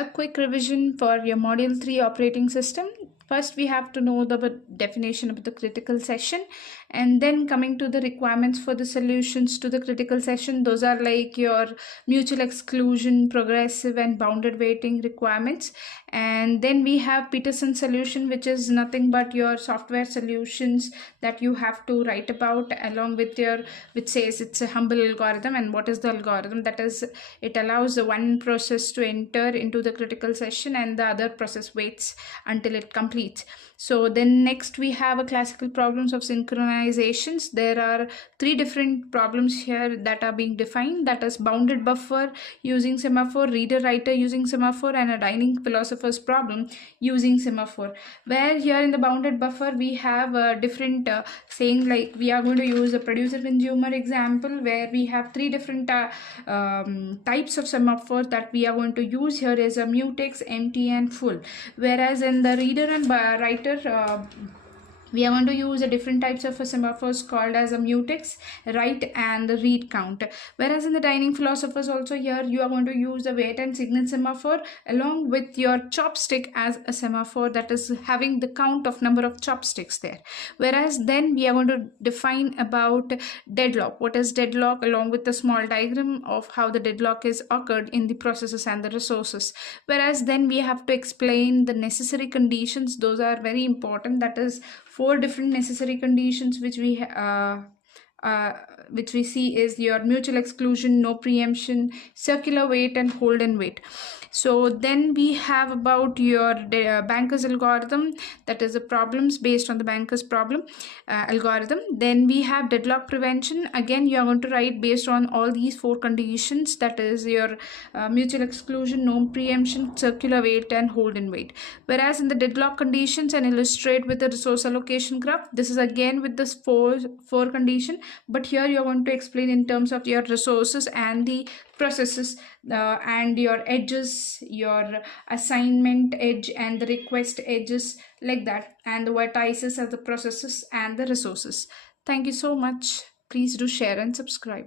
A quick revision for your Module 3 operating system. First, we have to know the definition of the critical session, and then coming to the requirements for the solutions to the critical session. Those are like your mutual exclusion, progressive and bounded weighting requirements. And then we have Peterson solution, which is nothing but your software solutions that you have to write about, along with which says it's a humble algorithm. And what is the algorithm? That is, it allows the one process to enter into the critical session and the other process waits until it completes. So then next we have a classical problems of synchronizations. There are three different problems here that are being defined. That is bounded buffer using semaphore, reader writer using semaphore, and a dining philosopher's problem using semaphore. Where here in the bounded buffer we have a different saying, like we are going to use a producer consumer example where we have three different types of semaphore that we are going to use here is a mutex, empty, and full. Whereas in the reader and writer, we are going to use a different types of semaphores called as a mutex, write, and the read count. Whereas in the dining philosophers also, here you are going to use the wait and signal semaphore along with your chopstick as a semaphore, that is having the count of number of chopsticks there. Whereas then we are going to define about deadlock. What is deadlock, along with the small diagram of how the deadlock is occurred in the processes and the resources. Whereas then we have to explain the necessary conditions. Those are very important. That is four different necessary conditions which we see is your mutual exclusion, no preemption, circular wait, and hold and wait. So then we have about your Banker's algorithm, that is the problems based on the Banker's problem algorithm. Then we have deadlock prevention. Again, you are going to write based on all these four conditions, that is your mutual exclusion, no preemption, circular wait, and hold and wait. Whereas in the deadlock conditions, and illustrate with the resource allocation graph, this is again with this four condition, but here you are going to explain in terms of your resources and the processes and your edges, your assignment edge and the request edges, like that, and the vertices are the processes and the resources. Thank you so much. Please do share and subscribe.